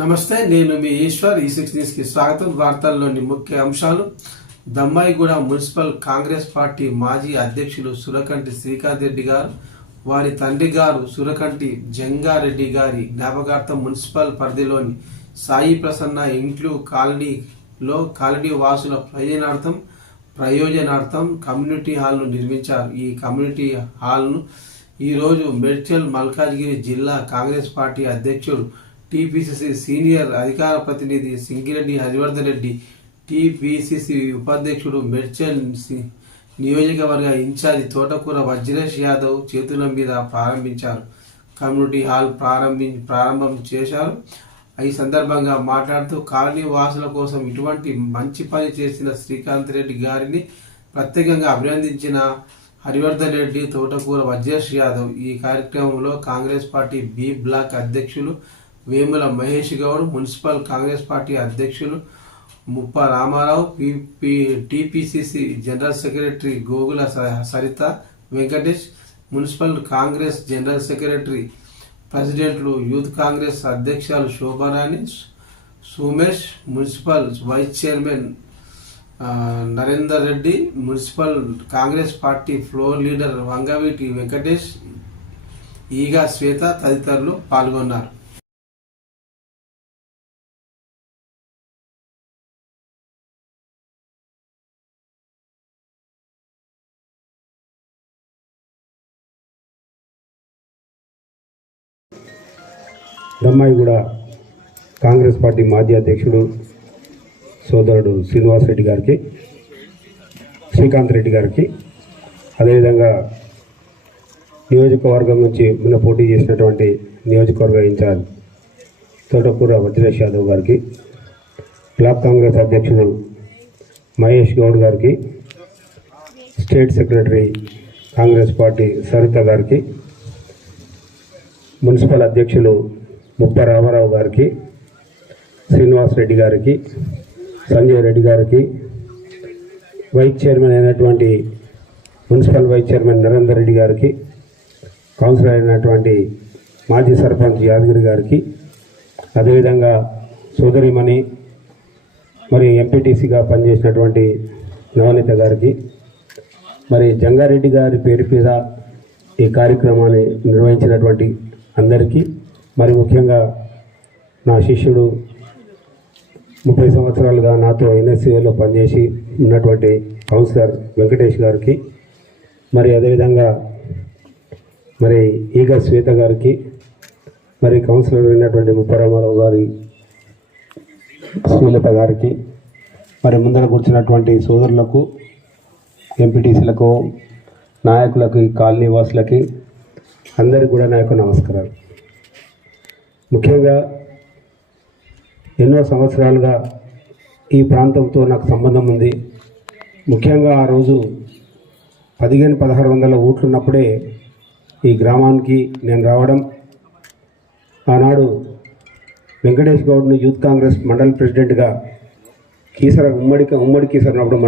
నమస్తే, నేను మీ ఈశ్వర్. ఈ6 న్యూస్కి స్వాగతం. వార్తల్లోని ముఖ్య అంశాలు. దమ్మాయిగూడ మున్సిపల్ కాంగ్రెస్ పార్టీ మాజీ అధ్యక్షులు సురకంటి శ్రీకాంత్ రెడ్డి గారు, వారి తండ్రి గారు సురకంటి జంగారెడ్డి గారి జ్ఞాపకార్థం మున్సిపల్ పరిధిలోని సాయి ప్రసన్న ఇంట్లు కాలనీలో కాలనీ వాసుల ప్రయోజనార్థం కమ్యూనిటీ హాల్ను నిర్మించారు. ఈ కమ్యూనిటీ హాల్ను ఈరోజు మేడ్చల్ మల్కాజ్గిరి జిల్లా కాంగ్రెస్ పార్టీ అధ్యక్షుడు, టీపీసీసీ సీనియర్ అధికార ప్రతినిధి సింగిరెడ్డి హరివర్ధన్ రెడ్డి, టీపీసీసీ ఉపాధ్యక్షుడు మేడ్చల్ నియోజకవర్గ ఇన్ఛార్జి తోటకూర వజ్రేష్ యాదవ్ చేతుల మీద ప్రారంభించారు. కమ్యూనిటీ హాల్ ప్రారంభం చేశారు. ఈ సందర్భంగా మాట్లాడుతూ కాలనీ వాసుల కోసం ఇటువంటి మంచి పని చేసిన శ్రీకాంత్ రెడ్డి గారిని ప్రత్యేకంగా అభినందించిన హరివర్ధన్ రెడ్డి, తోటకూర వజ్రేష్ యాదవ్. ఈ కార్యక్రమంలో కాంగ్రెస్ పార్టీ బి బ్లాక్ అధ్యక్షులు వేముల మహేష్ గౌడ్, మున్సిపల్ కాంగ్రెస్ పార్టీ అధ్యక్షులు Muppa Ramarao, TPCC general secretary Gogula Saritha Venkatesh, municipal Congress general secretary ప్రెసిడెంట్లు, యూత్ కాంగ్రెస్ అధ్యక్షులు Shobharani, Sumesh, municipal vice chairman Narender Reddy, municipal Congress party floor leader Vangaveeti Venkatesh, Eega Swetha తదితరులు పాల్గొన్నారు. దమ్మాయిగూడ కాంగ్రెస్ పార్టీ మాజీ అధ్యక్షుడు సోదరుడు శ్రీనివాస్ రెడ్డి గారికి, శ్రీకాంత్ రెడ్డి గారికి, అదేవిధంగా నియోజకవర్గం నుంచి మొన్న పోటీ చేసినటువంటి నియోజకవర్గ ఇన్ఛార్జ్ తోటకూర వజ్రేష్ యాదవ్ గారికి, బ్లాక్ కాంగ్రెస్ అధ్యక్షుడు మహేష్ గౌడ్ గారికి, state secretary Congress party Saritha గారికి, మున్సిపల్ అధ్యక్షులు ముప్ప రామారావు గారికి, శ్రీనివాస్ రెడ్డి గారికి, సంజయ్ రెడ్డి గారికి, వైస్ చైర్మన్ అయినటువంటి municipal vice chairman Narender Reddy గారికి, కౌన్సిలర్ అయినటువంటి మాజీ సర్పంచ్ యాదగిరి గారికి, అదేవిధంగా సోదరిమణి మరి ఎంపీటీసీగా పనిచేసినటువంటి నవనీత గారికి, మరి జంగారెడ్డి గారి పేరు మీద ఈ కార్యక్రమాన్ని నిర్వహించినటువంటి అందరికీ, మరి ముఖ్యంగా నా శిష్యుడు 30 సంవత్సరాలుగా నాతో ఎన్ఎస్సీలో పనిచేసి ఉన్నటువంటి కౌన్సిలర్ వెంకటేష్ గారికి, మరి అదేవిధంగా మరి ఈగ శ్వేత గారికి, మరి కౌన్సిలర్ అయినటువంటి ముప్పరామారావు గారి శ్రీలత గారికి, మరి ముందర కూర్చున్నటువంటి సోదరులకు, ఎంపీటీసీలకు, నాయకులకి, కాలనీ వాసులకి అందరికీ కూడా నా యొక్క నమస్కారాలు. ముఖ్యంగా ఎన్నో సంవత్సరాలుగా ఈ ప్రాంతంతో నాకు సంబంధం ఉంది. ముఖ్యంగా ఆ రోజు 1500-1600 ఓట్లు ఉన్నప్పుడే ఈ గ్రామానికి నేను రావడం, ఆనాడు వెంకటేష్ గౌడ్ను యూత్ కాంగ్రెస్ మండల్ ప్రెసిడెంట్గా ఉమ్మడి కీసర మండల